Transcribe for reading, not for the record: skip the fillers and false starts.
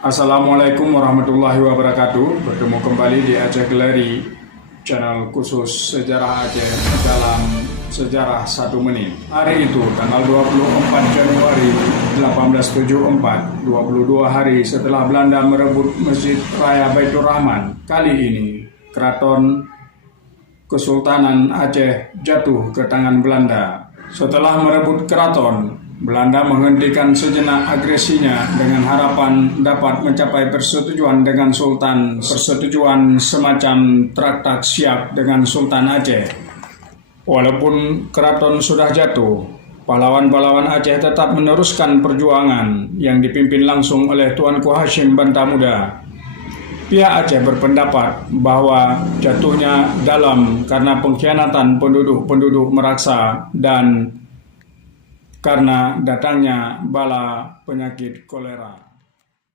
Assalamualaikum warahmatullahi wabarakatuh. Bertemu kembali di Aceh Galeri, channel khusus sejarah Aceh dalam sejarah 1 menit. Hari itu tanggal 24 Januari 1874, 22 hari setelah Belanda merebut Masjid Raya Baitur Rahman. Kali ini Keraton Kesultanan Aceh jatuh ke tangan Belanda. Setelah merebut keraton, Belanda menghentikan sejenak agresinya dengan harapan dapat mencapai persetujuan dengan Sultan, persetujuan semacam traktat siap dengan Sultan Aceh. Walaupun keraton sudah jatuh, pahlawan-pahlawan Aceh tetap meneruskan perjuangan yang dipimpin langsung oleh Tuanku Hashim Bantamuda. Pihak Aceh berpendapat bahwa jatuhnya dalam karena pengkhianatan penduduk-penduduk Meraksa dan karena datangnya bala penyakit kolera.